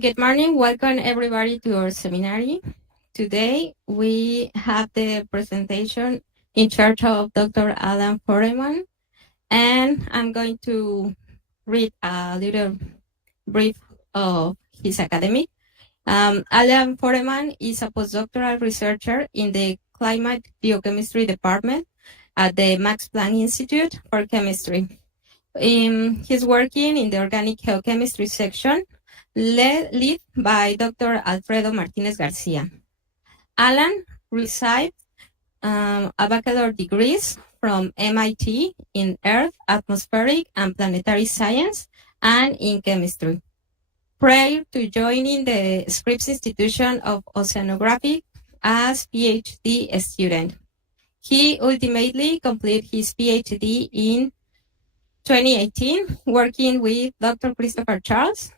Good morning. Welcome everybody to our seminary. Today we have the presentation in charge of Dr. Alan Foreman, and I'm going to read a little brief of his academic. Alan Foreman is a postdoctoral researcher in the Climate Biochemistry Department at the Max Planck Institute for Chemistry. He's working in the Organic Geochemistry section, led by Dr. Alfredo Martinez Garcia. Alan received a bachelor degrees from MIT in Earth, Atmospheric, and Planetary Science, and in Chemistry. Prior to joining the Scripps Institution of Oceanography as PhD student, he ultimately completed his PhD in 2018, working with Dr. Christopher Charles.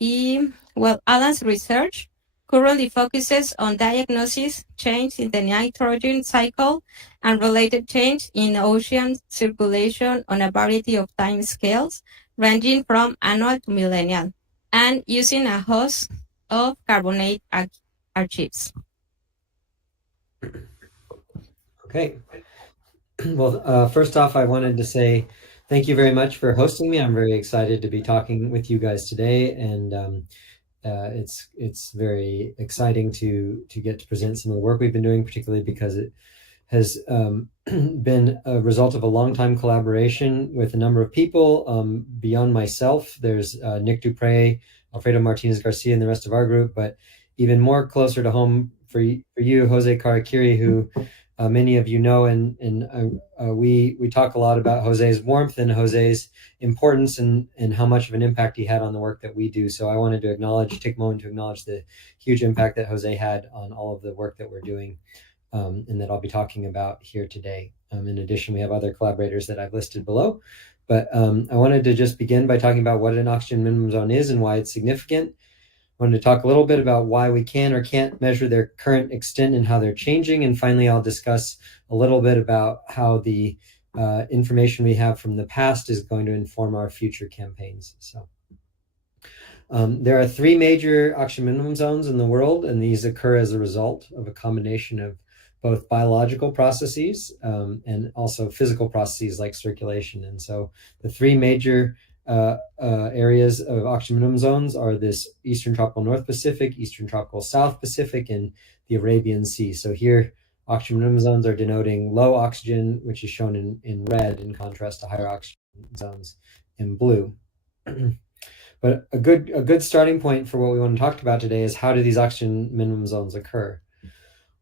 Alan's research currently focuses on diagnosis, change in the nitrogen cycle, and related change in ocean circulation on a variety of time scales, ranging from annual to millennial, and using a host of carbonate archives. Okay. Well, first off, I wanted to say thank you very much for hosting me. I'm very excited to be talking with you guys today, and it's very exciting to get to present some of the work we've been doing, particularly because it has been a result of a long-time collaboration with a number of people beyond myself. There's Nick Dupre, Alfredo Martinez Garcia, and the rest of our group, but even more closer to home for you, Jose Karakiri, who many of you know, and we talk a lot about Jose's warmth and Jose's importance and how much of an impact he had on the work that we do. So I wanted to take a moment to acknowledge the huge impact that Jose had on all of the work that we're doing, and that I'll be talking about here today. In addition, we have other collaborators that I've listed below, but I wanted to just begin by talking about what an oxygen minimum zone is and why it's significant. I wanted to talk a little bit about why we can or can't measure their current extent and how they're changing. And finally, I'll discuss a little bit about how the information we have from the past is going to inform our future campaigns. So there are three major oxygen minimum zones in the world, and these occur as a result of a combination of both biological processes and also physical processes like circulation. And so the three major areas of oxygen minimum zones are this Eastern Tropical North Pacific, Eastern Tropical South Pacific, and the Arabian Sea. So here, oxygen minimum zones are denoting low oxygen, which is shown in red, in contrast to higher oxygen zones in blue. But a good starting point for what we want to talk about today is how do these oxygen minimum zones occur?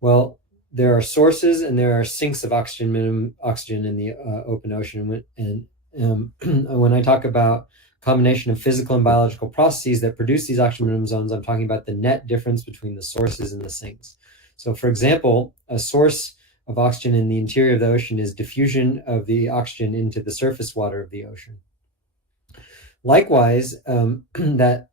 Well, there are sources and there are sinks of oxygen in the open ocean, and when I talk about combination of physical and biological processes that produce these oxygen minimum zones, I'm talking about the net difference between the sources and the sinks. So for example, a source of oxygen in the interior of the ocean is diffusion of the oxygen into the surface water of the ocean. Likewise, that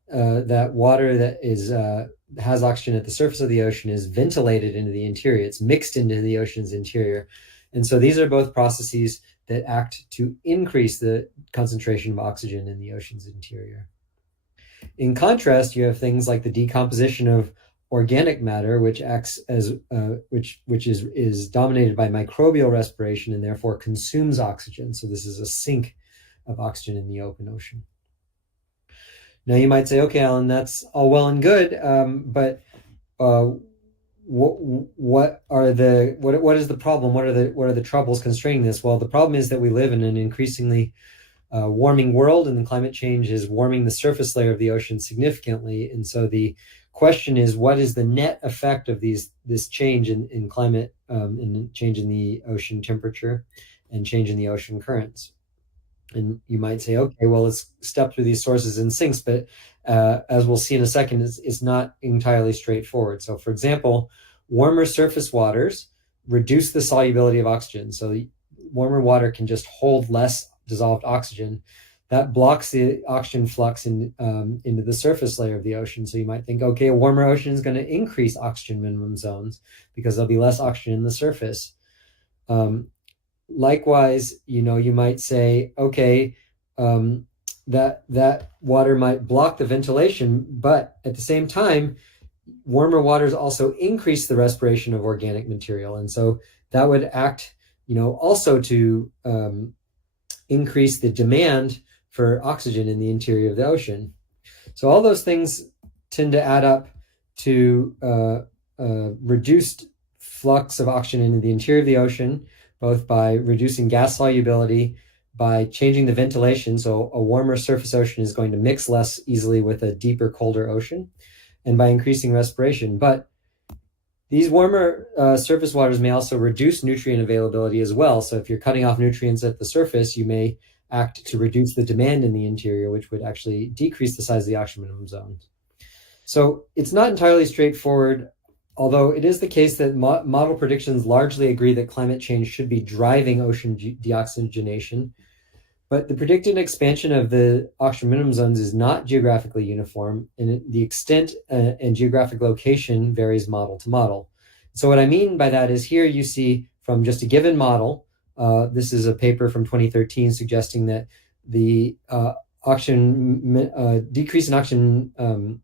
water that has oxygen at the surface of the ocean is ventilated into the interior. It's mixed into the ocean's interior. And so these are both processes that act to increase the concentration of oxygen in the ocean's interior. In contrast, you have things like the decomposition of organic matter, which acts as which is dominated by microbial respiration and therefore consumes oxygen. So this is a sink of oxygen in the open ocean. Now you might say, okay, Alan, that's all well and good, but what is the problem? What are the troubles constraining this? Well, the problem is that we live in an increasingly warming world, and the climate change is warming the surface layer of the ocean significantly. And so the question is, what is the net effect of this change in climate, and change in the ocean temperature and change in the ocean currents? And you might say, okay, well, let's step through these sources and sinks, but as we'll see in a second, it's not entirely straightforward. So for example, warmer surface waters reduce the solubility of oxygen. So warmer water can just hold less dissolved oxygen. That blocks the oxygen flux into the surface layer of the ocean. So you might think, okay, a warmer ocean is going to increase oxygen minimum zones because there'll be less oxygen in the surface. Likewise, you might say, okay, that water might block the ventilation, but at the same time, warmer waters also increase the respiration of organic material. And so that would act, also to increase the demand for oxygen in the interior of the ocean. So all those things tend to add up to reduced flux of oxygen into the interior of the ocean, both by reducing gas solubility, by changing the ventilation. So a warmer surface ocean is going to mix less easily with a deeper, colder ocean, and by increasing respiration. But these warmer surface waters may also reduce nutrient availability as well. So if you're cutting off nutrients at the surface, you may act to reduce the demand in the interior, which would actually decrease the size of the oxygen minimum zones. So it's not entirely straightforward, although it is the case that model predictions largely agree that climate change should be driving ocean deoxygenation. But the predicted expansion of the oxygen minimum zones is not geographically uniform, and the extent and geographic location varies model to model. So what I mean by that is here you see from just a given model, this is a paper from 2013 suggesting that the decrease in oxygen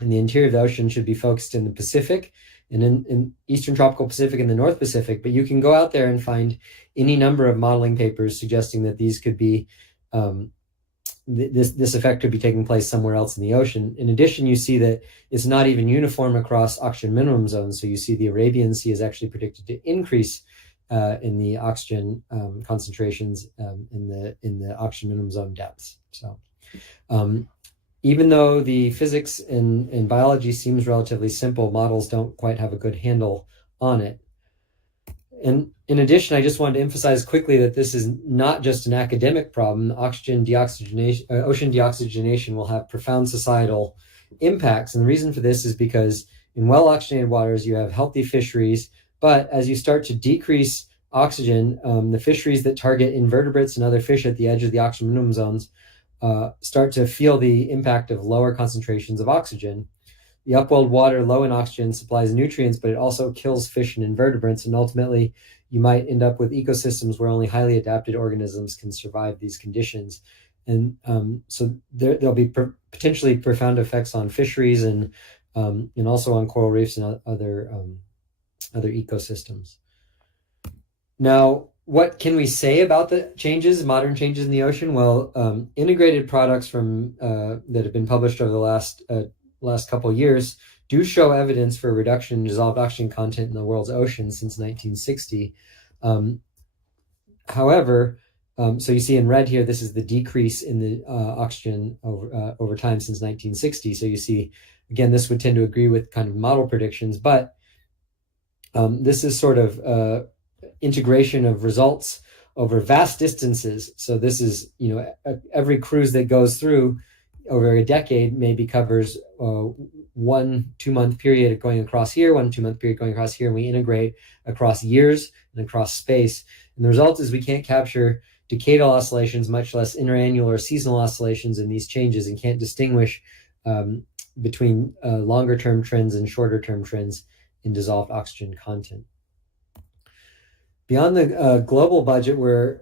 in the interior of the ocean should be focused in the Pacific and in Eastern Tropical Pacific and the North Pacific. But you can go out there and find any number of modeling papers suggesting that these could be, this effect could be taking place somewhere else in the ocean. In addition, you see that it's not even uniform across oxygen minimum zones. So you see the Arabian Sea is actually predicted to increase in the oxygen concentrations in the oxygen minimum zone depths. So even though the physics and biology seems relatively simple, models don't quite have a good handle on it. And in addition, I just wanted to emphasize quickly that this is not just an academic problem. Ocean deoxygenation will have profound societal impacts. And the reason for this is because in well-oxygenated waters, you have healthy fisheries, but as you start to decrease oxygen, the fisheries that target invertebrates and other fish at the edge of the oxygen minimum zones start to feel the impact of lower concentrations of oxygen. The upwelled water, low in oxygen, supplies nutrients, but it also kills fish and invertebrates. And ultimately, you might end up with ecosystems where only highly adapted organisms can survive these conditions. And so there'll be potentially profound effects on fisheries and also on coral reefs and other ecosystems. Now, what can we say about the modern changes in the ocean? Well, integrated products from that have been published over the last couple of years do show evidence for a reduction in dissolved oxygen content in the world's oceans since 1960. However, so you see in red here, this is the decrease in the oxygen over time since 1960. So you see, again, this would tend to agree with kind of model predictions, but this is sort of integration of results over vast distances. So this is, every cruise that goes through over a decade maybe covers 1-2 month period going across here, 1-2 month period going across here, and we integrate across years and across space. And the result is we can't capture decadal oscillations, much less interannual or seasonal oscillations in these changes, and can't distinguish between longer term trends and shorter term trends in dissolved oxygen content. Beyond the global budget, we're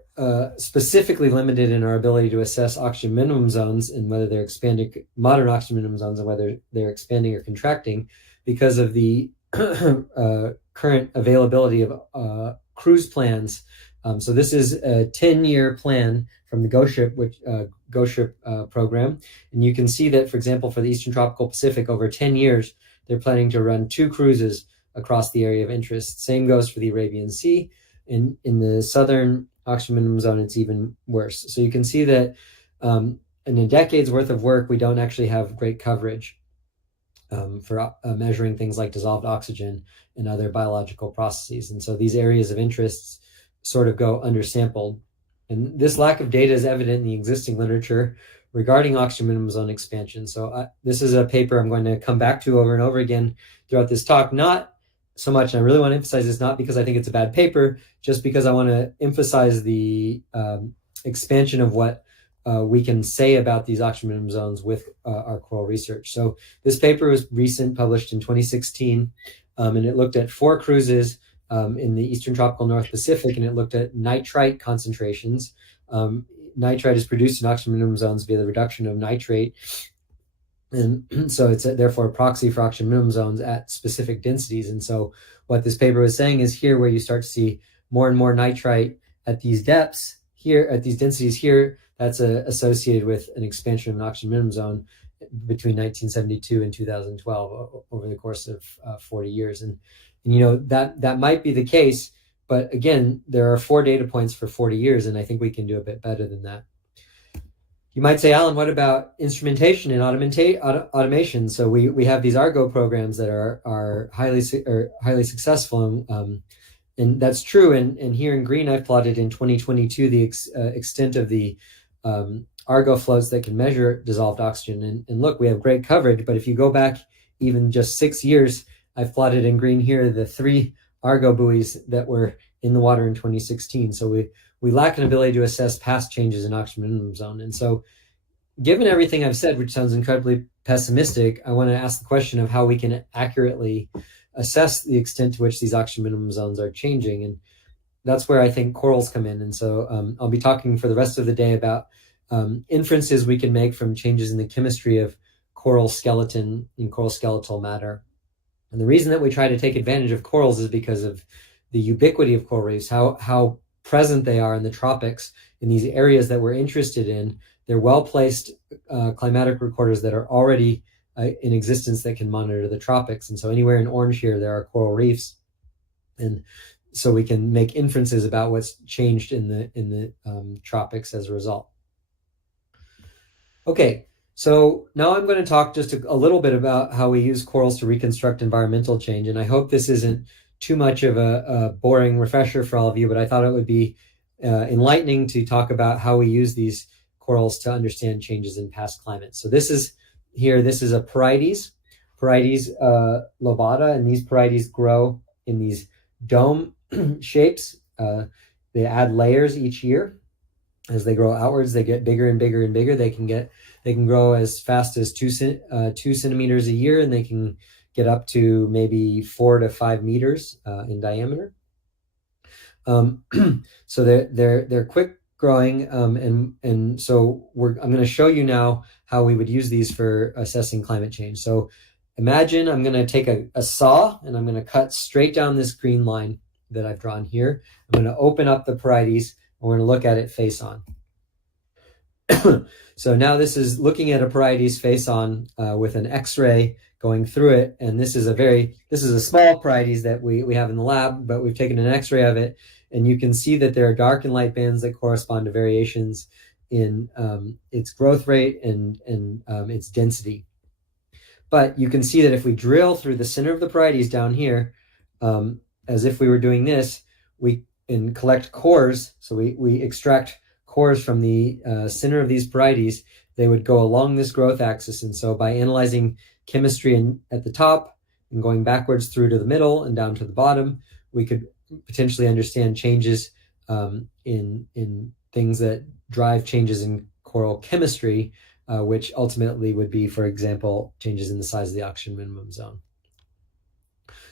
specifically limited in our ability to assess oxygen minimum zones and whether they're expanding, modern oxygen minimum zones, and whether they're expanding or contracting because of the current availability of cruise plans. So this is a 10-year plan from the GoShip program. And you can see that, for example, for the Eastern Tropical Pacific, over 10 years, they're planning to run 2 cruises across the area of interest. Same goes for the Arabian Sea. In the southern oxygen minimum zone, it's even worse. So you can see that in a decade's worth of work, we don't actually have great coverage for measuring things like dissolved oxygen and other biological processes. And so these areas of interest sort of go undersampled. And this lack of data is evident in the existing literature regarding oxygen minimum zone expansion. So this is a paper I'm going to come back to over and over again throughout this talk, not so much, and I really want to emphasize this, not because I think it's a bad paper, just because I want to emphasize the expansion of what we can say about these oxygen minimum zones with our coral research. So this paper was recent, published in 2016, and it looked at 4 cruises in the Eastern Tropical North Pacific, and it looked at nitrite concentrations nitrite is produced in oxygen minimum zones via the reduction of nitrate. And so it's therefore a proxy for oxygen minimum zones at specific densities. And so what this paper was saying is here where you start to see more and more nitrite at these depths here, at these densities here, that's associated with an expansion of an oxygen minimum zone between 1972 and 2012 over the course of 40 years. And that might be the case, but again, there are 4 data points for 40 years, and I think we can do a bit better than that. You might say, Alan, what about instrumentation and automation? So we have these Argo programs that are highly successful, and that's true. And here in green, I've plotted in 2022 the extent of the Argo floats that can measure dissolved oxygen. And look, we have great coverage. But if you go back even just 6 years, I've plotted in green here the 3 Argo buoys that were in the water in 2016. So we lack an ability to assess past changes in oxygen minimum zone. And so given everything I've said, which sounds incredibly pessimistic, I want to ask the question of how we can accurately assess the extent to which these oxygen minimum zones are changing. And that's where I think corals come in. And so I'll be talking for the rest of the day about inferences we can make from changes in the chemistry of coral skeleton and coral skeletal matter. And the reason that we try to take advantage of corals is because of the ubiquity of coral reefs, how present they are in the tropics, in these areas that we're interested in. They're well-placed climatic recorders that are already in existence that can monitor the tropics. And so anywhere in orange here, there are coral reefs. And so we can make inferences about what's changed in the tropics as a result. Okay, so now I'm going to talk just a little bit about how we use corals to reconstruct environmental change. And I hope this isn't too much of a boring refresher for all of you, but I thought it would be enlightening to talk about how we use these corals to understand changes in past climates. So this is a Porites lobata, and these Porites grow in these dome shapes. They add layers each year. As they grow outwards, they get bigger and bigger and bigger. They can grow as fast as 2 centimeters a year, and they can get up to maybe 4 to 5 meters in diameter. So they're quick growing, and so I'm going to show you now how we would use these for assessing climate change. So imagine I'm going to take a saw and I'm going to cut straight down this green line that I've drawn here. I'm going to open up the Porites, and we're going to look at it face on. So now this is looking at a Porites face on with an X-ray going through it, and this is a small Porites that we have in the lab, but we've taken an X-ray of it, and you can see that there are dark and light bands that correspond to variations in its growth rate and its density. But you can see that if we drill through the center of the Porites down here, as if we were doing this, we can collect cores. So we extract cores from the center of these Porites. They would go along this growth axis. And so by analyzing chemistry at the top and going backwards through to the middle and down to the bottom, we could potentially understand changes in things that drive changes in coral chemistry, which ultimately would be, for example, changes in the size of the oxygen minimum zone.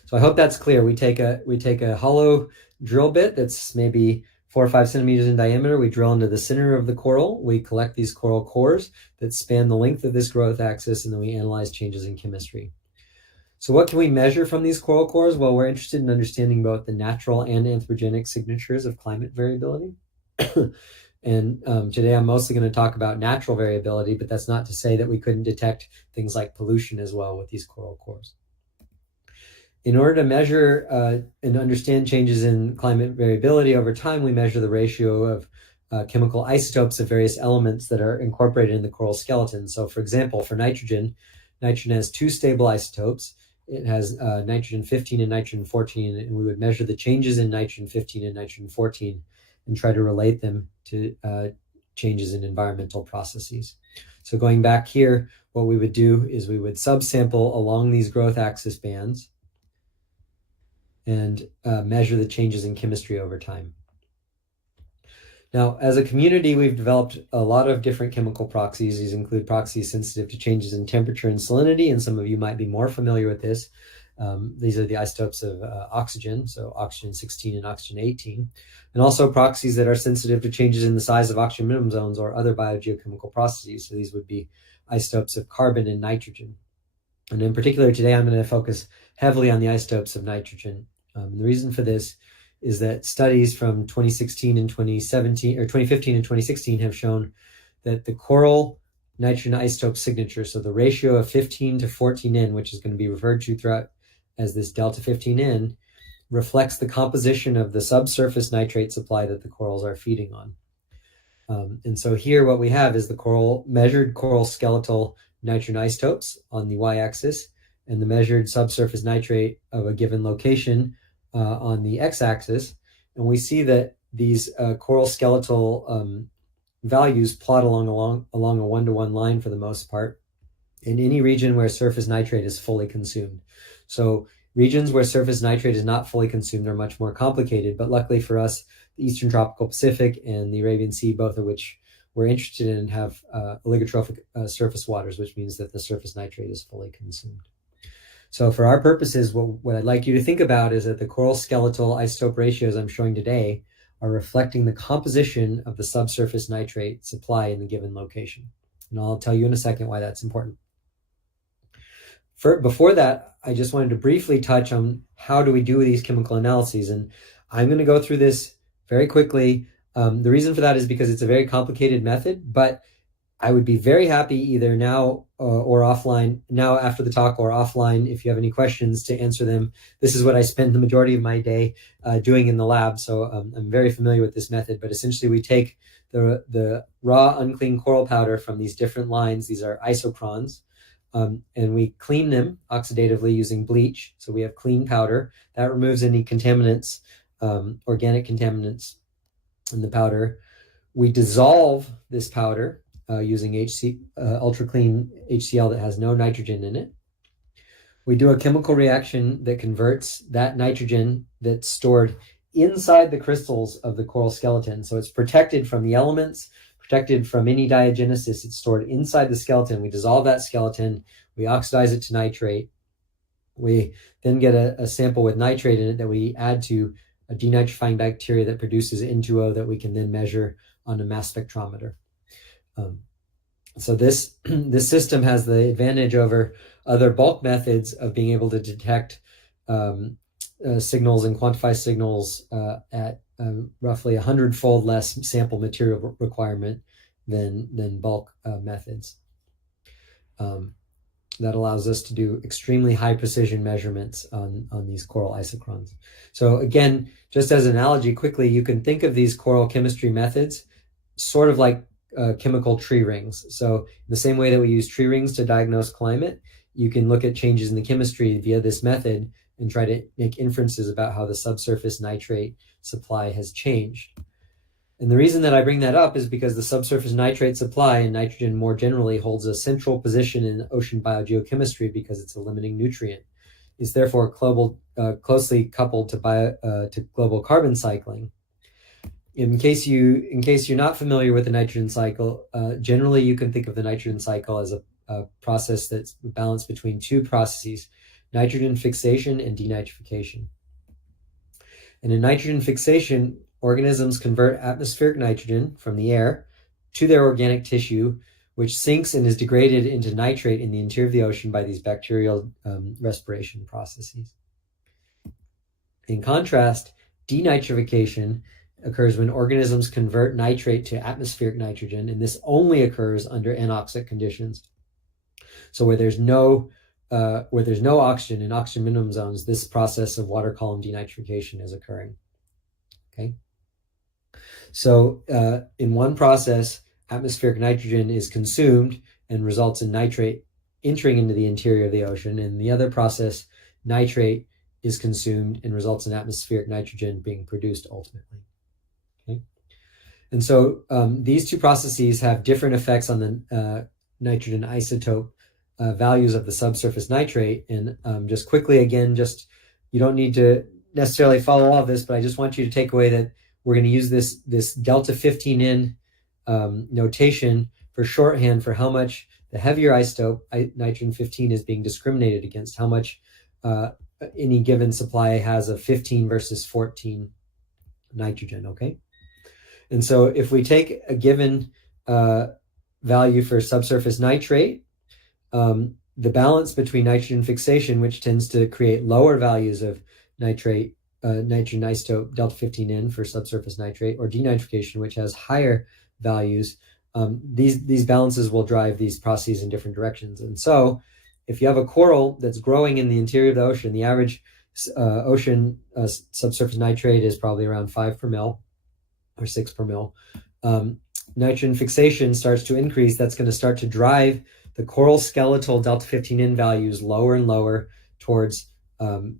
So I hope that's clear. We take a hollow drill bit that's maybe 4 or 5 centimeters in diameter. We drill into the center of the coral. We collect these coral cores that span the length of this growth axis, and then we analyze changes in chemistry. So what can we measure from these coral cores? Well, we're interested in understanding both the natural and anthropogenic signatures of climate variability. And today I'm mostly going to talk about natural variability, but that's not to say that we couldn't detect things like pollution as well with these coral cores. In order to measure and understand changes in climate variability over time, we measure the ratio of chemical isotopes of various elements that are incorporated in the coral skeleton. So for example, for nitrogen has 2 stable isotopes. It has nitrogen 15 and nitrogen 14, and we would measure the changes in nitrogen 15 and nitrogen 14 and try to relate them to changes in environmental processes. So going back here, what we would do is we would subsample along these growth axis bands and measure the changes in chemistry over time. Now, as a community, we've developed a lot of different chemical proxies. These include proxies sensitive to changes in temperature and salinity, and some of you might be more familiar with this. These are the isotopes of oxygen, so oxygen 16 and oxygen 18, and also proxies that are sensitive to changes in the size of oxygen minimum zones or other biogeochemical processes. So these would be isotopes of carbon and nitrogen. And in particular, today I'm going to focus heavily on the isotopes of nitrogen. The reason for this is that studies from 2016 and 2017, or 2015 and 2016, have shown that the coral nitrogen isotope signature, so the ratio of 15 to 14N, which is going to be referred to throughout as this delta 15N, reflects the composition of the subsurface nitrate supply that the corals are feeding on. And so here what we have is the measured coral skeletal nitrogen isotopes on the y-axis, and the measured subsurface nitrate of a given location on the x-axis. And we see that these coral skeletal values plot along a one-to-one line for the most part in any region where surface nitrate is fully consumed. So regions where surface nitrate is not fully consumed are much more complicated, but luckily for us, the Eastern Tropical Pacific and the Arabian Sea, both of which we're interested in, have oligotrophic surface waters, which means that the surface nitrate is fully consumed. So for our purposes, what I'd like you to think about is that the coral skeletal isotope ratios I'm showing today are reflecting the composition of the subsurface nitrate supply in the given location. And I'll tell you in a second why that's important. Before that, I just wanted to briefly touch on how do we do these chemical analyses. And I'm going to go through this very quickly. The reason for that is because it's a very complicated method, but I would be very happy either now or offline, now after the talk or offline, if you have any questions, to answer them. This is what I spend the majority of my day doing in the lab, so I'm very familiar with this method. But essentially we take the raw unclean coral powder from these different lines, these are isochrons, and we clean them oxidatively using bleach. So we have clean powder. That removes any contaminants, organic contaminants in the powder. We dissolve this powder using ultra clean HCl that has no nitrogen in it. We do a chemical reaction that converts that nitrogen that's stored inside the crystals of the coral skeleton. So it's protected from the elements, protected from any diagenesis. It's stored inside the skeleton. We dissolve that skeleton, we oxidize it to nitrate. We then get a sample with nitrate in it that we add to a denitrifying bacteria that produces N2O that we can then measure on a mass spectrometer. So this system has the advantage over other bulk methods of being able to detect signals and quantify signals at roughly 100-fold less sample material requirement than bulk methods. That allows us to do extremely high precision measurements on these coral isochrons. So again, just as an analogy quickly, you can think of these coral chemistry methods sort of like chemical tree rings. So in the same way that we use tree rings to diagnose climate, you can look at changes in the chemistry via this method and try to make inferences about how the subsurface nitrate supply has changed. And the reason that I bring that up is because the subsurface nitrate supply and nitrogen more generally holds a central position in ocean biogeochemistry because it's a limiting nutrient. It's therefore closely coupled to global carbon cycling. In case you're not familiar with the nitrogen cycle, generally you can think of the nitrogen cycle as a process that's balanced between two processes: nitrogen fixation and denitrification. And in nitrogen fixation, organisms convert atmospheric nitrogen from the air to their organic tissue, which sinks and is degraded into nitrate in the interior of the ocean by these bacterial respiration processes. In contrast, denitrification occurs when organisms convert nitrate to atmospheric nitrogen, and this only occurs under anoxic conditions. So where there's no oxygen in oxygen minimum zones, this process of water column denitrification is occurring. Okay. So in one process, atmospheric nitrogen is consumed and results in nitrate entering into the interior of the ocean. In the other process, nitrate is consumed and results in atmospheric nitrogen being produced ultimately. Okay. And so these two processes have different effects on the nitrogen isotope values of the subsurface nitrate. And just quickly, again, you don't need to necessarily follow all of this, but I just want you to take away that we're going to use this delta 15N notation for shorthand for how much the heavier isotope, nitrogen 15, is being discriminated against, how much any given supply has a 15 versus 14 nitrogen, okay? And so if we take a given value for subsurface nitrate, the balance between nitrogen fixation, which tends to create lower values of nitrate, nitrogen isotope delta 15N for subsurface nitrate, or denitrification, which has higher values, these balances will drive these processes in different directions. And so if you have a coral that's growing in the interior of the ocean, the average ocean subsurface nitrate is probably around 5 per mil or 6 per mil. Nitrogen fixation starts to increase. That's going to start to drive the coral skeletal delta 15N values lower and lower towards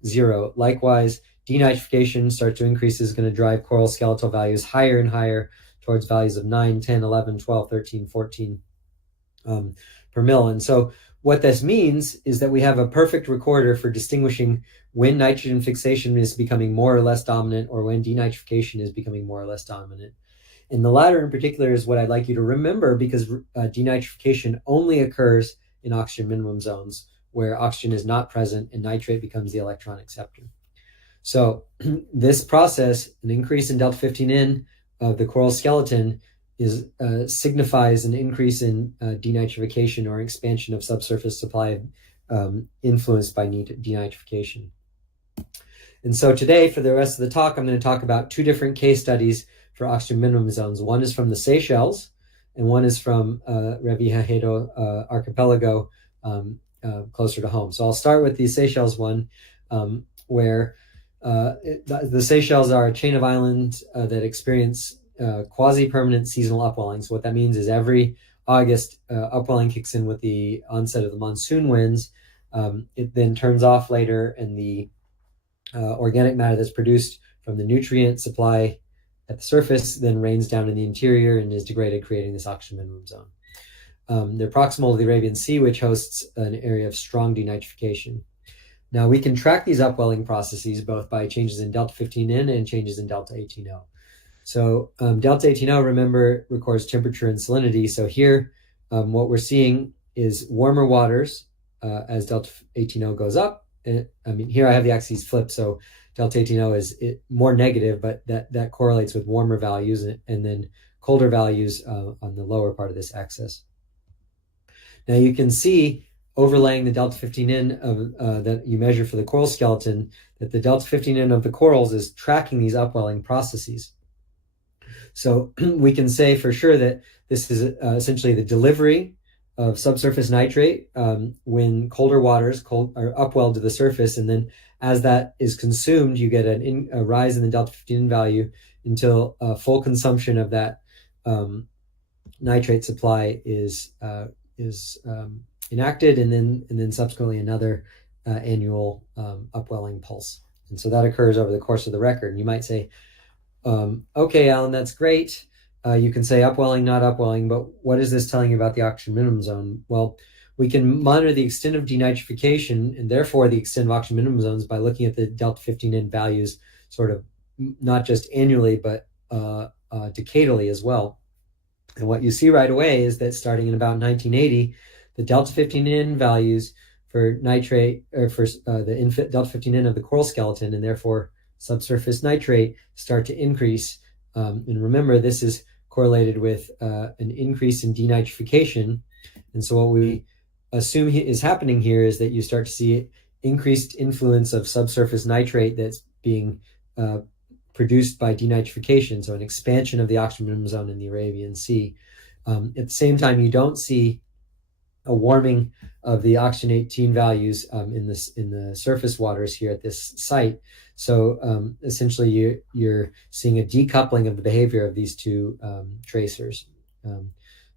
0. Likewise, denitrification starts to increase, is going to drive coral skeletal values higher and higher towards values of 9, 10, 11, 12, 13, 14 per mil. And so what this means is that we have a perfect recorder for distinguishing when nitrogen fixation is becoming more or less dominant, or when denitrification is becoming more or less dominant. And the latter in particular is what I'd like you to remember, because denitrification only occurs in oxygen minimum zones where oxygen is not present and nitrate becomes the electron acceptor. So this process, an increase in delta 15N of the coral skeleton, signifies an increase in denitrification or expansion of subsurface supply influenced by denitrification. And so today, for the rest of the talk, I'm going to talk about 2 different case studies for oxygen minimum zones. One is from the Seychelles, and one is from Revillagigedo archipelago closer to home. So I'll start with the Seychelles one, where the Seychelles are a chain of islands that experience quasi-permanent seasonal upwelling. So what that means is every August, upwelling kicks in with the onset of the monsoon winds. It then turns off later, and the organic matter that's produced from the nutrient supply at the surface then rains down in the interior and is degraded, creating this oxygen minimum zone. They're proximal to the Arabian Sea, which hosts an area of strong denitrification. Now, we can track these upwelling processes both by changes in delta 15N and changes in delta 18O. So delta 18O, remember, records temperature and salinity. So here, what we're seeing is warmer waters as delta 18O goes up. Here I have the axes flipped, so delta 18O is more negative, but that correlates with warmer values, and then colder values on the lower part of this axis. Now you can see, overlaying the delta 15N that you measure for the coral skeleton, that the delta 15N of the corals is tracking these upwelling processes. So we can say for sure that this is essentially the delivery of subsurface nitrate when colder waters are upwelled to the surface, and then as that is consumed, you get a rise in the delta 15N value until full consumption of that nitrate supply is enacted, and then subsequently another annual upwelling pulse. And so that occurs over the course of the record. And you might say, okay, Alan, that's great. You can say upwelling, not upwelling, but what is this telling you about the oxygen minimum zone? Well, we can monitor the extent of denitrification, and therefore the extent of oxygen minimum zones, by looking at the delta 15N values sort of not just annually, but decadally as well. And what you see right away is that starting in about 1980, the delta 15N values for nitrate, or for the delta 15N of the coral skeleton, and therefore subsurface nitrate, start to increase. And remember, this is correlated with an increase in denitrification. And so what we assume is happening here is that you start to see increased influence of subsurface nitrate that's being produced by denitrification, so an expansion of the oxygen minimum zone in the Arabian Sea. At the same time, you don't see a warming of the oxygen 18 values in the surface waters here at this site. So essentially, you're seeing a decoupling of the behavior of these two tracers.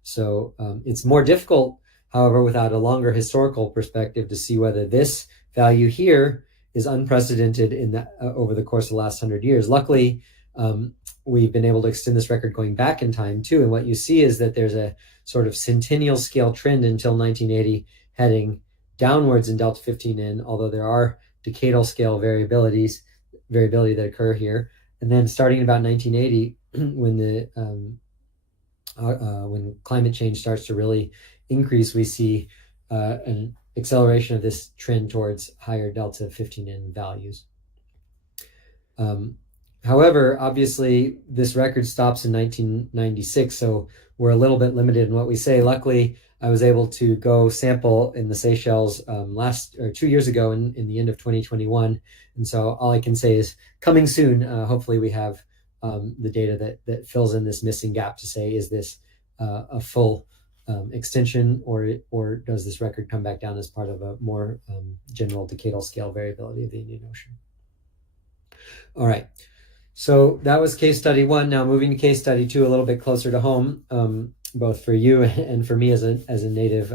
So it's more difficult, however, without a longer historical perspective, to see whether this value here is unprecedented over the course of the last 100 years. Luckily, we've been able to extend this record going back in time too. And what you see is that there's a sort of centennial scale trend until 1980, heading downwards in delta 15N, although there are decadal scale variability that occur here. And then starting about 1980, when climate change starts to really increase, we see an acceleration of this trend towards higher delta 15N values. However, obviously, this record stops in 1996, so we're a little bit limited in what we say. Luckily, I was able to go sample in the Seychelles 2 years ago in the end of 2021. And so all I can say is coming soon. Hopefully we have the data that fills in this missing gap to say, is this a full extension, or does this record come back down as part of a more general decadal scale variability of the Indian Ocean? All right. So that was case study 1. Now moving to case study 2, a little bit closer to home, both for you and for me as a native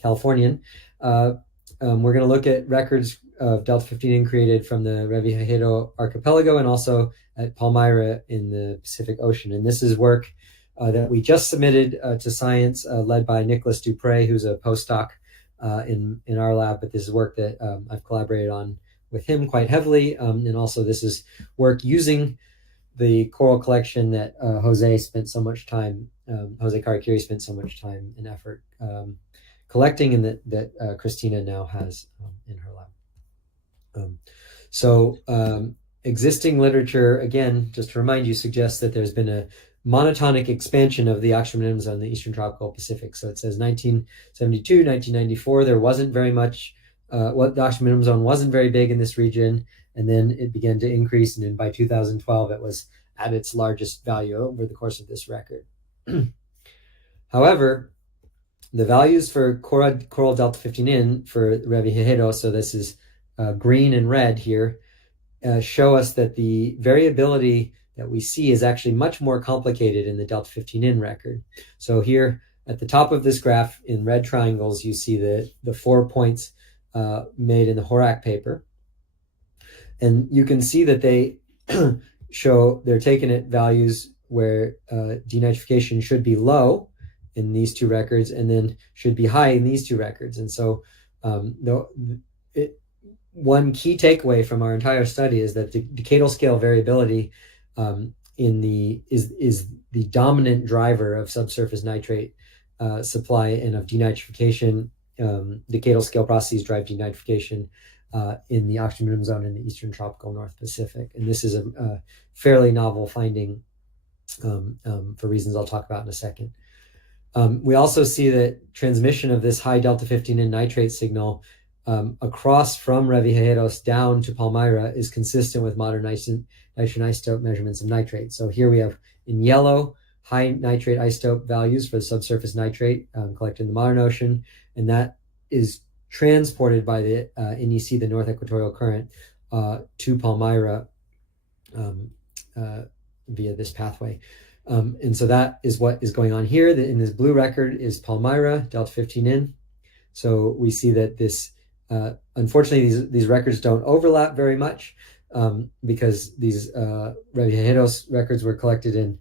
Californian. We're going to look at records of delta 15N created from the Revillagigedo archipelago and also at Palmyra in the Pacific Ocean. And this is work that we just submitted to science, led by Nicholas Dupre, who's a postdoc in our lab. But this is work that I've collaborated on with him quite heavily. And also this is work using the coral collection that Jose Karakiri spent so much time and effort collecting, and that Christina now has in her lab. Existing literature, again, just to remind you, suggests that there's been a monotonic expansion of the oxygen minimums on the Eastern Tropical Pacific. So it says 1972, 1994, there wasn't very much, the oxygen minimum zone wasn't very big in this region, and then it began to increase, and then by 2012, it was at its largest value over the course of this record. However, the values for coral delta 15N for Revillagigedo, so this is green and red here, show us that the variability that we see is actually much more complicated in the delta 15N record. So here at the top of this graph in red triangles, you see the 4 points made in the Horak paper. And you can see that they show they're taken at values where denitrification should be low in these two records and then should be high in these two records. And so one key takeaway from our entire study is that the decadal scale variability is the dominant driver of subsurface nitrate supply and of denitrification. Decadal scale processes drive denitrification in the oxygen minimum zone in the Eastern Tropical North Pacific. And this is a fairly novel finding for reasons I'll talk about in a second. We also see that transmission of this high delta 15N nitrate signal across from Revillagigedo down to Palmyra is consistent with modern nitrogen isotope measurements of nitrate. So here we have in yellow high nitrate isotope values for the subsurface nitrate collected in the modern ocean, and that is transported by the NEC, the North Equatorial Current, to Palmyra via this pathway. And so that is what is going on here. In this blue record is Palmyra, delta 15N. So we see that this, unfortunately, these records don't overlap very much because these Revillagigedo records were collected in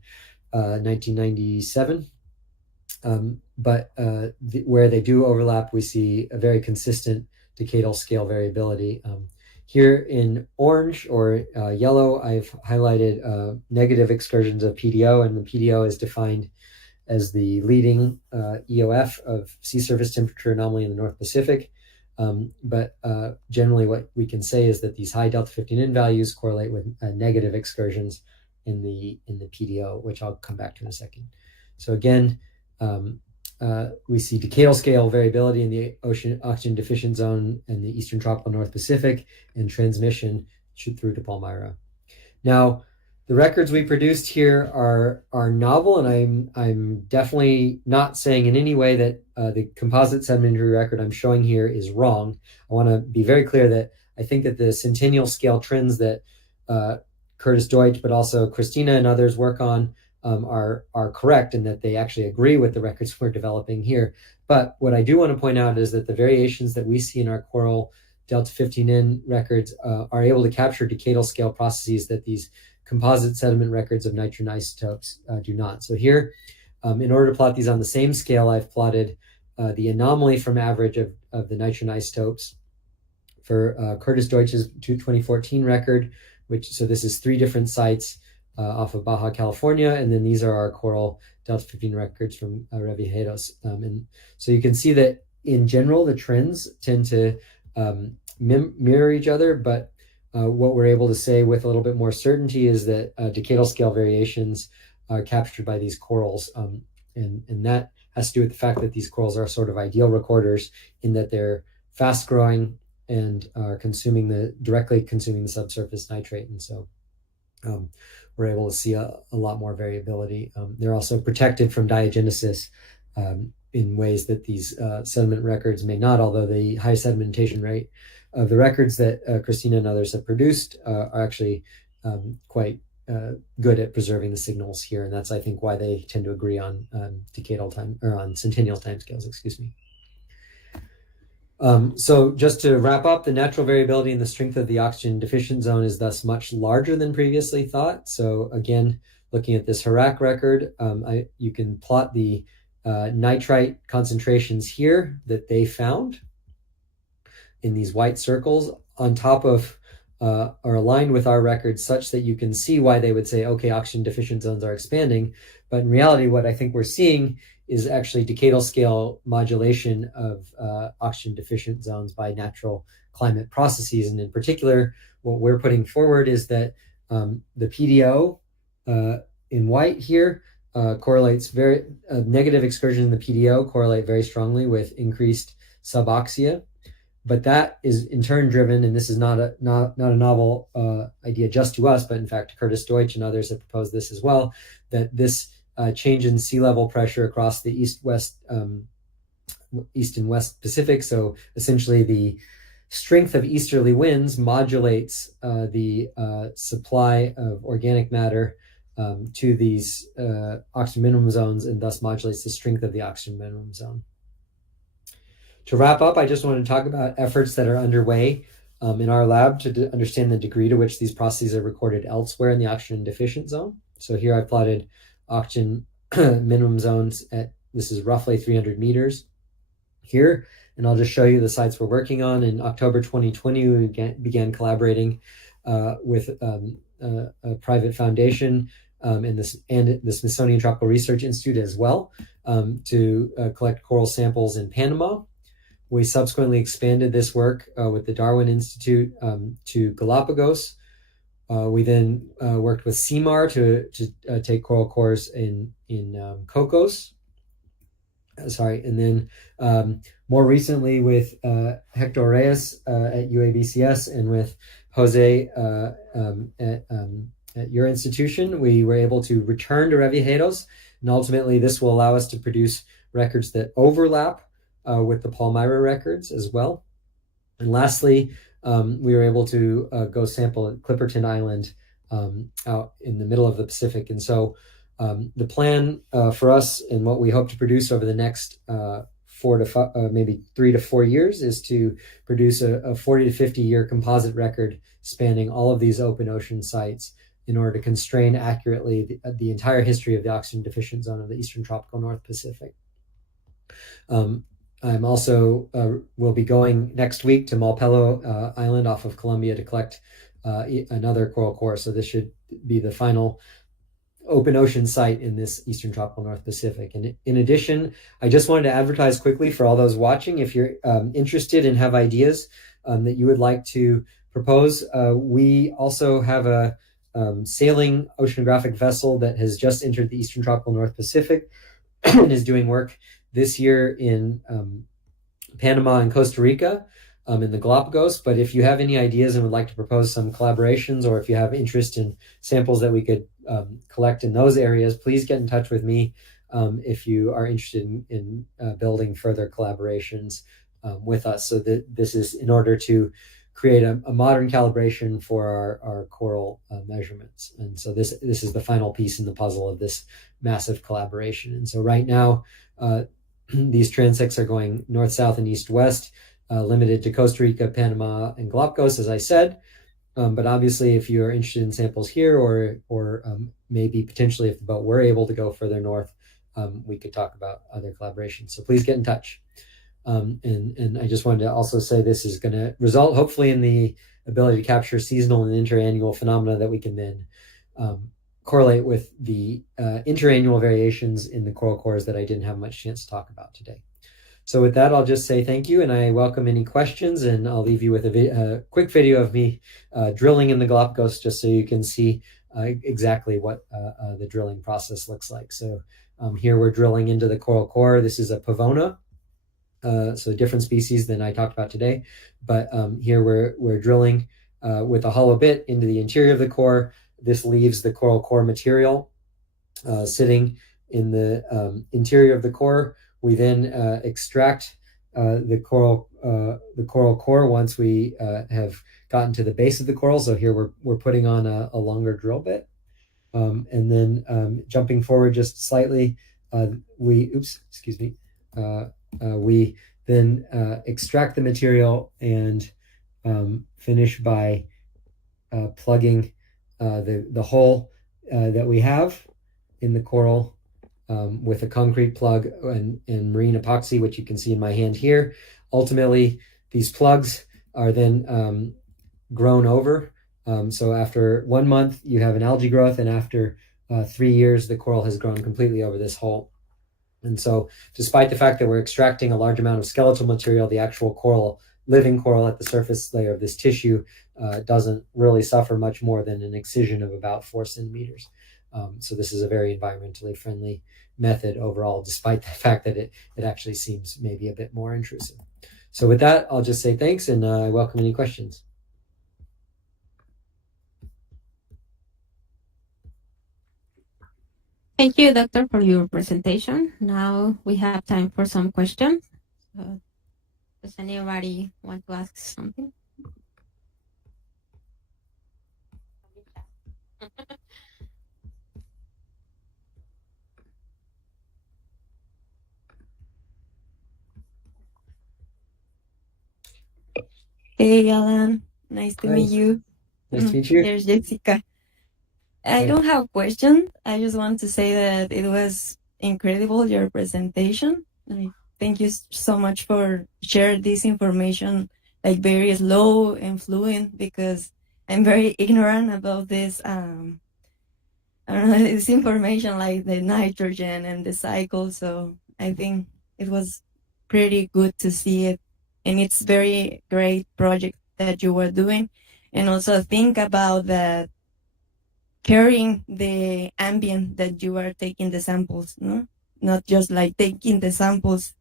1997. But where they do overlap, we see a very consistent decadal scale variability. Here in orange or yellow, I've highlighted negative excursions of PDO, and the PDO is defined as the leading EOF of sea surface temperature anomaly in the North Pacific. But generally what we can say is that these high delta 15N values correlate with negative excursions in the PDO, which I'll come back to in a second. So again, we see decadal scale variability in the oxygen deficient zone in the Eastern Tropical North Pacific and transmission through to Palmyra. Now, the records we produced here are novel, and I'm definitely not saying in any way that the composite sedimentary record I'm showing here is wrong. I want to be very clear that I think that the centennial scale trends that Curtis Deutsch, but also Christina and others work on are correct, and that they actually agree with the records we're developing here. But what I do want to point out is that the variations that we see in our coral delta 15N records are able to capture decadal scale processes that these composite sediment records of nitrogen isotopes do not. So here, in order to plot these on the same scale, I've plotted the anomaly from average of the nitrogen isotopes for Curtis Deutsch's 2014 record, so this is 3 different sites off of Baja California, and then these are our coral delta 15 records from Revillagigedo. And so you can see that in general, the trends tend to mirror each other, but what we're able to say with a little bit more certainty is that decadal scale variations are captured by these corals. And that has to do with the fact that these corals are sort of ideal recorders in that they're fast growing and are directly consuming the subsurface nitrate. And so we're able to see a lot more variability. They're also protected from diagenesis in ways that these sediment records may not, although the high sedimentation rate of the records that Christina and others have produced are actually quite good at preserving the signals here. And that's, I think, why they tend to agree on decadal time, or on centennial timescales, excuse me. So just to wrap up, the natural variability in the strength of the oxygen deficient zone is thus much larger than previously thought. So again, looking at this Harak record, you can plot the nitrite concentrations here that they found in these white circles on top of are aligned with our records such that you can see why they would say, okay, oxygen deficient zones are expanding. But in reality, what I think we're seeing is actually decadal scale modulation of oxygen deficient zones by natural climate processes. And in particular, what we're putting forward is that the PDO in white here correlates negative excursion in the PDO correlate very strongly with increased suboxia. But that is in turn driven, and this is not a novel idea just to us, but in fact, Curtis Deutsch and others have proposed this as well, that this change in sea level pressure across the east and west Pacific, so essentially the strength of easterly winds modulates the supply of organic matter to these oxygen minimum zones, and thus modulates the strength of the oxygen minimum zone. To wrap up, I just want to talk about efforts that are underway in our lab to understand the degree to which these processes are recorded elsewhere in the oxygen deficient zone. So here I plotted oxygen minimum zones this is roughly 300 meters here. And I'll just show you the sites we're working on. In October 2020, we began collaborating with a private foundation and the Smithsonian Tropical Research Institute as well to collect coral samples in Panama. We subsequently expanded this work with the Darwin Institute to Galapagos. We then worked with CMAR to take coral cores in Cocos. And then more recently with Hector Reyes at UABCS and with Jose at your institution, we were able to return to Revillagigedos, and ultimately this will allow us to produce records that overlap with the Palmyra records as well. And lastly, we were able to go sample at Clipperton Island out in the middle of the Pacific. And so the plan for us and what we hope to produce over the next 3 to 4 years is to produce a 40 to 50 year composite record spanning all of these open ocean sites in order to constrain accurately the entire history of the oxygen deficient zone of the Eastern Tropical North Pacific. I'm also will be going next week to Malpelo Island off of Colombia to collect another coral core. So this should be the final open ocean site in this Eastern Tropical North Pacific. And in addition, I just wanted to advertise quickly for all those watching, if you're interested and have ideas that you would like to propose, we also have a sailing oceanographic vessel that has just entered the Eastern Tropical North Pacific and is doing work this year in Panama and Costa Rica in the Galapagos. But if you have any ideas and would like to propose some collaborations, or if you have interest in samples that we could collect in those areas, please get in touch with me if you are interested in building further collaborations with us. So that this is in order to create a modern calibration for our coral measurements. And so this is the final piece in the puzzle of this massive collaboration. And so right now, these transects are going north, south, and east, west, limited to Costa Rica, Panama, and Galapagos, as I said. But obviously, if you are interested in samples here, or maybe potentially if the boat were able to go further north, we could talk about other collaborations. So please get in touch. And I just wanted to also say this is going to result hopefully in the ability to capture seasonal and interannual phenomena that we can then correlate with the interannual variations in the coral cores that I didn't have much chance to talk about today. So with that, I'll just say thank you, and I welcome any questions, and I'll leave you with a quick video of me drilling in the Galapagos, just so you can see exactly what the drilling process looks like. So here we're drilling into the coral core. This is a Pavona, so a different species than I talked about today. But here we're drilling with a hollow bit into the interior of the core. This leaves the coral core material sitting in the interior of the core. We then extract the coral core once we have gotten to the base of the coral. So here we're putting on a longer drill bit. And then jumping forward just slightly, we then extract the material and finish by plugging the hole that we have in the coral with a concrete plug and marine epoxy, which you can see in my hand here. Ultimately, these plugs are then grown over. So after 1 month, you have an algae growth, and after 3 years, the coral has grown completely over this hole. And so despite the fact that we're extracting a large amount of skeletal material, the actual coral, living coral at the surface layer of this tissue doesn't really suffer much more than an excision of about 4 centimeters. So this is a very environmentally friendly method overall, despite the fact that it actually seems maybe a bit more intrusive. So with that, I'll just say thanks, and I welcome any questions. Thank you, Doctor, for your presentation. Now we have time for some questions. Does anybody want to ask something? Hey, Alan. Nice to Hi. meet you. Nice to meet you. Here's Jessica. I don't have a question. I just want to say that it was incredible, your presentation. Thank you so much for sharing this information, like very slow and fluent, because I'm very ignorant about this. I don't know, this information like the nitrogen and the cycle. So I think it was pretty good to see it, and it's very great project that you were doing, and also think about that carrying the ambient that you are taking the samples, no? Not just like taking the samples,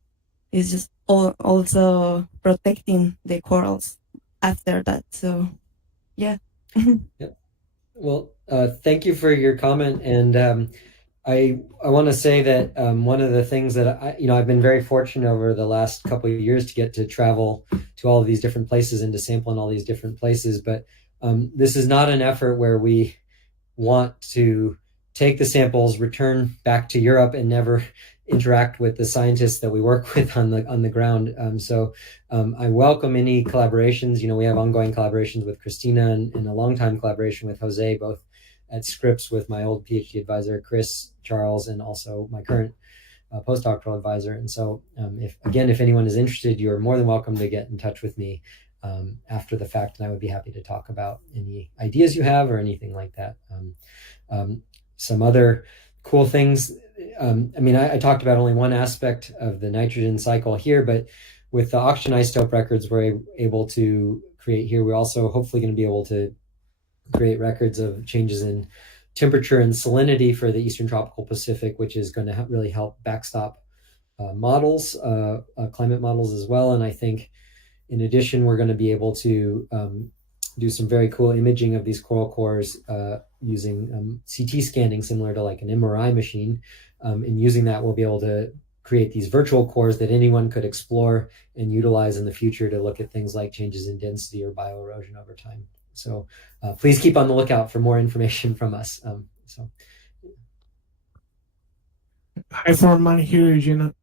it's just also protecting the corals after that. So yeah. Well, thank you for your comment, and I want to say that one of the things that I've been very fortunate over the last couple of years to get to travel to all of these different places and to sample in all these different places. But this is not an effort where we want to take the samples, return back to Europe, and never interact with the scientists that we work with on the ground. So I welcome any collaborations. We have ongoing collaborations with Christina and a long-time collaboration with Jose, both at Scripps with my old PhD advisor, Chris Charles, and also my current postdoctoral advisor. And so if anyone is interested, you're more than welcome to get in touch with me after the fact, and I would be happy to talk about any ideas you have or anything like that. Some other cool things. I talked about only one aspect of the nitrogen cycle here, but with the oxygen isotope records we're able to create here, we're also hopefully going to be able to create records of changes in temperature and salinity for the Eastern Tropical Pacific, which is going to really help backstop models, climate models as well. And I think in addition, we're going to be able to do some very cool imaging of these coral cores using CT scanning, similar to like an MRI machine. And using that, we'll be able to create these virtual cores that anyone could explore and utilize in the future to look at things like changes in density or bioerosion over time. So please keep on the lookout for more information from us. Hi, Foreman, here, Eugene.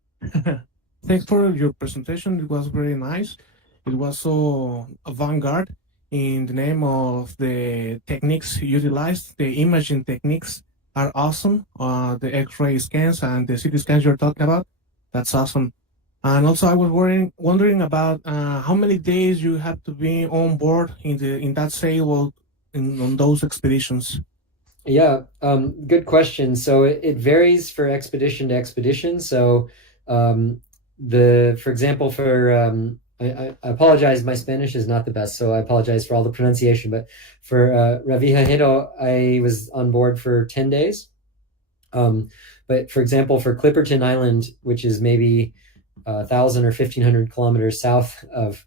Thanks for your presentation. It was very nice. It was so avant-garde in the name of the techniques utilized. The imaging techniques are awesome. The X-ray scans and the CT scans you're talking about, that's awesome. And also, I was wondering about how many days you have to be on board in that sailboat on those expeditions. Yeah, good question. So it varies for expedition to expedition. So for example, I apologize, my Spanish is not the best, so I apologize for all the pronunciation, but for Revillagigedo, I was on board for 10 days. But for example, for Clipperton Island, which is maybe 1,000 or 1,500 kilometers south of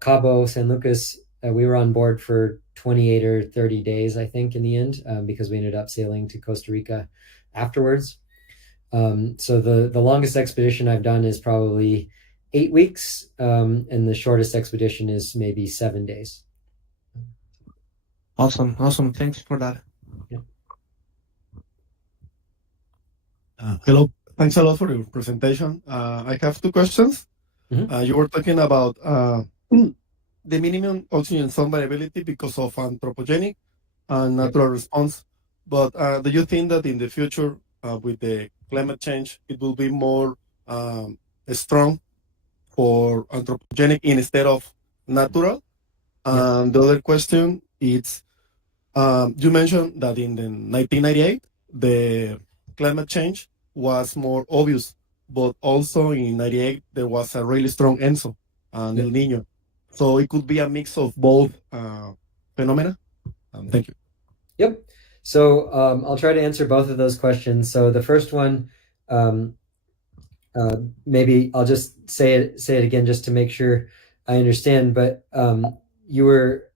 Cabo San Lucas, we were on board for 28 or 30 days, I think, in the end, because we ended up sailing to Costa Rica afterwards. So the longest expedition I've done is probably 8 weeks, and the shortest expedition is maybe 7 days. Awesome. Thanks for that. Yeah. Hello. Thanks a lot for your presentation. I have 2 questions. Mhm. You were talking about the minimum oxygen zone variability because of anthropogenic and natural response. But do you think that in the future, with the climate change, it will be more strong for anthropogenic instead of natural? And the other question is, you mentioned that in the 1998, the climate change was more obvious, but also in 98, there was a really strong ENSO and El Nino. So it could be a mix of both phenomena. Thank you. Yep. So I'll try to answer both of those questions. So the first one, maybe I'll just say it again just to make sure I understand. But you were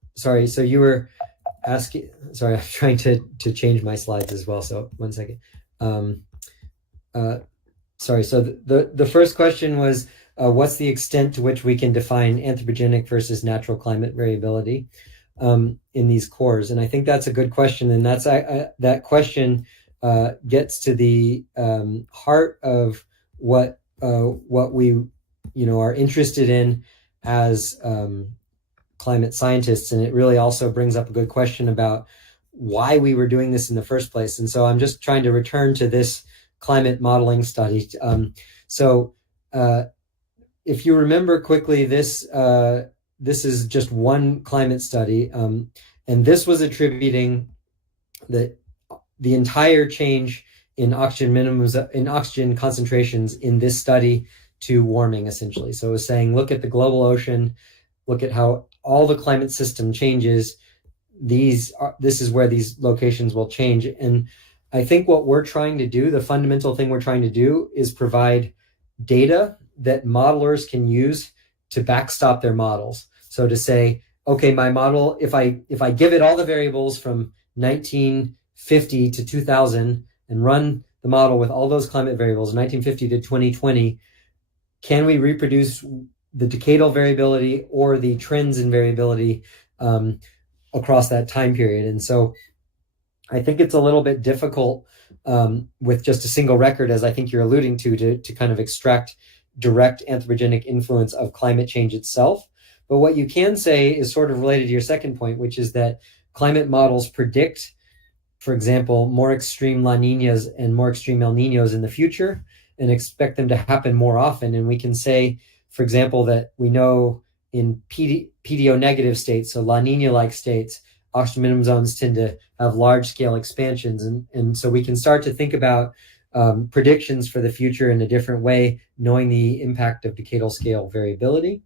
asking. Sorry, I'm trying to change my slides as well. So 1 second. Sorry. So the first question was, what's the extent to which we can define anthropogenic versus natural climate variability in these cores? And I think that's a good question. And that's that question gets to the heart of what we are interested in as climate scientists. And it really also brings up a good question about why we were doing this in the first place. And so I'm just trying to return to this climate modeling study. If you remember quickly, this is just one climate study, and this was attributing the entire change in oxygen minimums, in oxygen concentrations in this study to warming, essentially. So it was saying, look at the global ocean, look at how all the climate system changes. This is where these locations will change. And I think what we're trying to do, the fundamental thing we're trying to do, is provide data that modelers can use to backstop their models. So to say, okay, my model, if I give it all the variables from 1950 to 2000 and run the model with all those climate variables, 1950 to 2020, can we reproduce the decadal variability or the trends in variability across that time period? And so I think it's a little bit difficult with just a single record, as I think you're alluding to kind of extract direct anthropogenic influence of climate change itself. But what you can say is sort of related to your second point, which is that climate models predict, for example, more extreme La Niñas and more extreme El Niños in the future and expect them to happen more often. And we can say, for example, that we know in PDO negative states, so La Niña-like states, oxygen minimum zones tend to have large-scale expansions. And so we can start to think about predictions for the future in a different way, knowing the impact of decadal scale variability.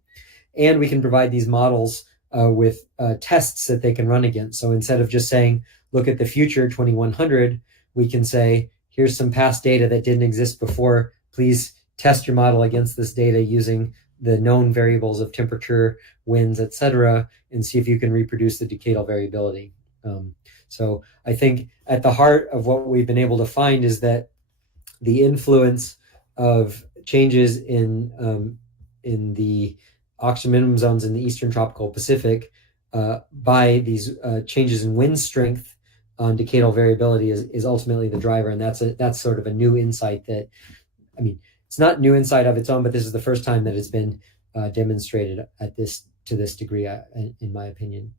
And we can provide these models with tests that they can run against. So instead of just saying, look at the future 2100, we can say, here's some past data that didn't exist before. Please test your model against this data using the known variables of temperature, winds, et cetera, and see if you can reproduce the decadal variability. So I think at the heart of what we've been able to find is that the influence of changes in the oxygen minimum zones in the Eastern Tropical Pacific by these changes in wind strength on decadal variability is ultimately the driver. And that's sort of a new insight that, I mean, it's not new insight of its own, but this is the first time that it's been demonstrated to this degree, in my opinion.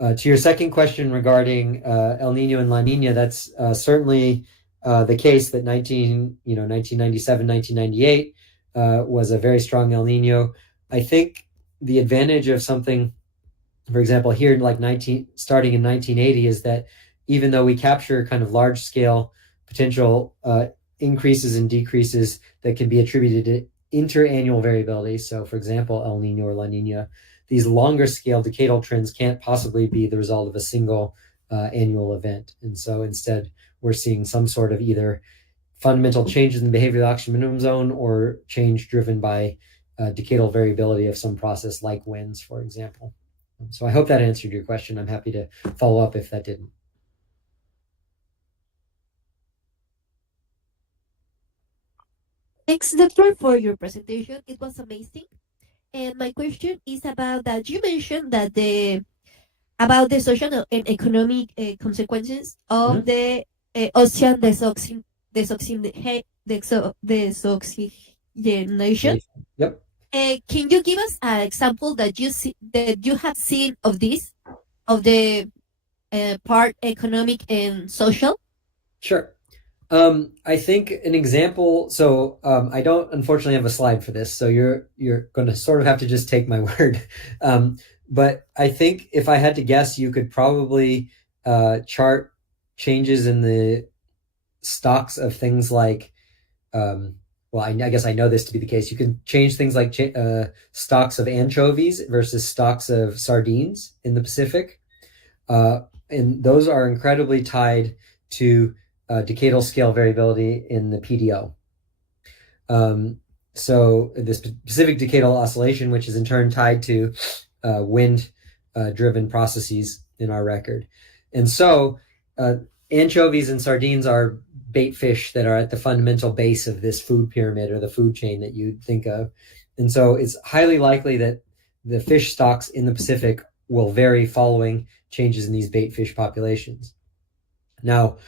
To your second question regarding El Nino and La Nina, that's certainly the case that 1997, 1998 was a very strong El Nino. I think the advantage of something, for example, here like starting in 1980, is that even though we capture kind of large scale potential increases and decreases that can be attributed to interannual variability. So for example, El Nino or La Nina, these longer scale decadal trends can't possibly be the result of a single annual event. And so instead, we're seeing some sort of either fundamental changes in the behavior of the oxygen minimum zone or change driven by decadal variability of some process like winds, for example. So I hope that answered your question. I'm happy to follow up if that didn't. Thanks, Doctor, for your presentation. It was amazing. And my question is about that you mentioned that about the social and economic consequences of the ocean deoxygenation. Yep. Can you give us an example that you have seen of this, of the part economic and social? Sure. I think an example. So I don't unfortunately have a slide for this, so you're going to sort of have to just take my word. But I think if I had to guess, you could probably chart changes in the stocks of things like. Well, I guess I know this to be the case. You can change things like stocks of anchovies versus stocks of sardines in the Pacific, and those are incredibly tied to decadal scale variability in the PDO. So the specific decadal oscillation, which is in turn tied to wind-driven processes in our record. And so anchovies and sardines are bait fish that are at the fundamental base of this food pyramid or the food chain that you'd think of. And so it's highly likely that the fish stocks in the Pacific will vary following changes in these bait fish populations. Now,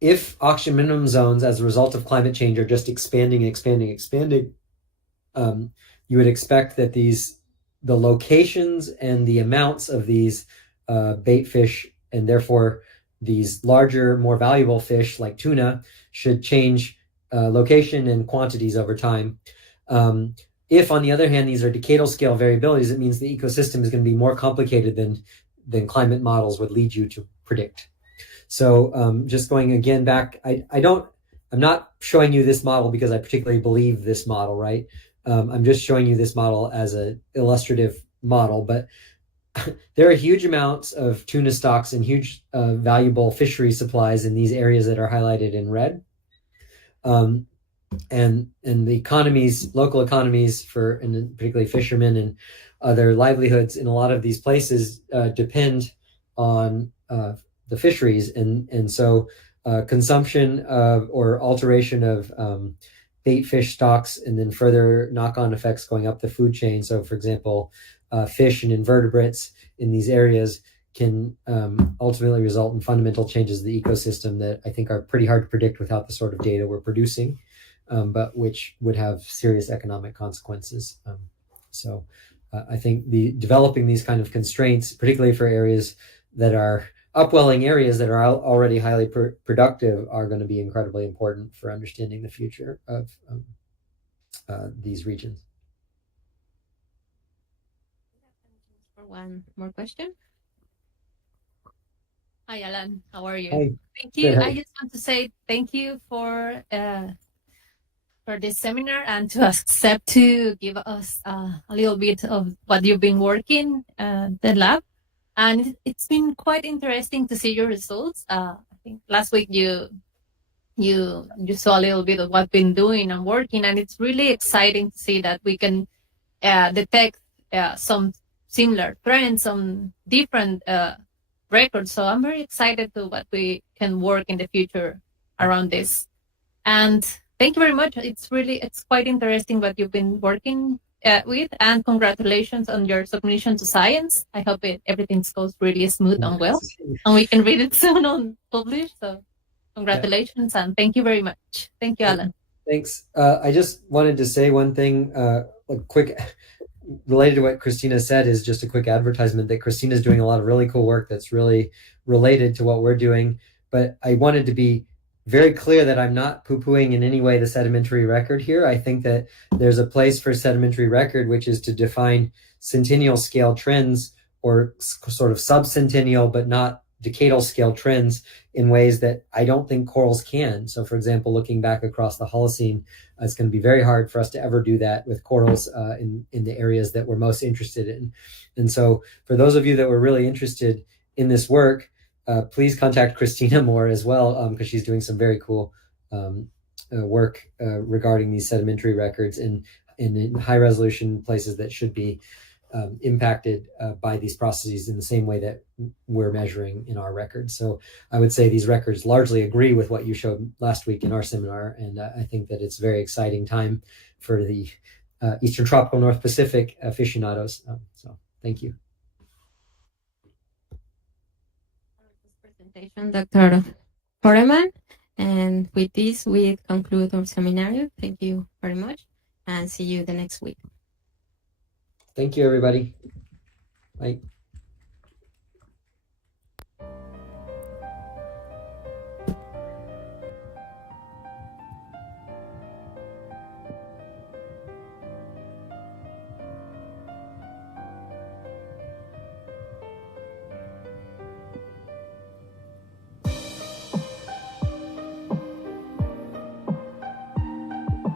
if oxygen minimum zones as a result of climate change are just expanding, you would expect that the locations and the amounts of these bait fish, and therefore these larger, more valuable fish like tuna, should change location and quantities over time. If, on the other hand, these are decadal scale variabilities, it means the ecosystem is going to be more complicated than climate models would lead you to predict. So just going again back, I'm not showing you this model because I particularly believe this model, right? I'm just showing you this model as an illustrative model, but there are huge amounts of tuna stocks and huge valuable fishery supplies in these areas that are highlighted in red. And the economies, local economies and particularly fishermen and other livelihoods in a lot of these places depend on the fisheries, and so consumption of or alteration of bait fish stocks, and then further knock-on effects going up the food chain. So, for example, fish and invertebrates in these areas can ultimately result in fundamental changes to the ecosystem that I think are pretty hard to predict without the sort of data we're producing, but which would have serious economic consequences. So I think developing these kind of constraints, particularly for areas that are upwelling areas that are already highly productive, are going to be incredibly important for understanding the future of these regions. For one more question. Hi, Alan. How are you? Hi. Thank you. Good. I just want to say thank you for this seminar and to accept to give us a little bit of what you've been working the lab. And it's been quite interesting to see your results. I think last week you saw a little bit of what we've been doing and working, and it's really exciting to see that we can detect some similar trends, some different records. So I'm very excited to what we can work in the future around this. And thank you very much. It's quite interesting what you've been working with, and congratulations on your submission to science. I hope everything goes really smooth and well, and we can read it soon on publish. So congratulations, and thank you very much. Thank you, Alan. Thanks. I just wanted to say one thing, quick, related to what Christina said, is just a quick advertisement that Christina's doing a lot of really cool work that's really related to what we're doing. But I wanted to be very clear that I'm not poo-pooing in any way the sedimentary record here. I think that there's a place for sedimentary record, which is to define centennial scale trends or sort of subcentennial but not decadal scale trends in ways that I don't think corals can. So for example, looking back across the Holocene, it's going to be very hard for us to ever do that with corals in the areas that we're most interested in. And so for those of you that were really interested in this work, please contact Christina more as well, because she's doing some very cool work regarding these sedimentary records in high resolution places that should be impacted by these processes in the same way that we're measuring in our records. So I would say these records largely agree with what you showed last week in our seminar, and I think that it's a very exciting time for the Eastern Tropical North Pacific aficionados. So thank you. Presentation, Dr. Foreman. And with this, we conclude our seminario. Thank you very much, and see you the next week. Thank you, everybody. Bye.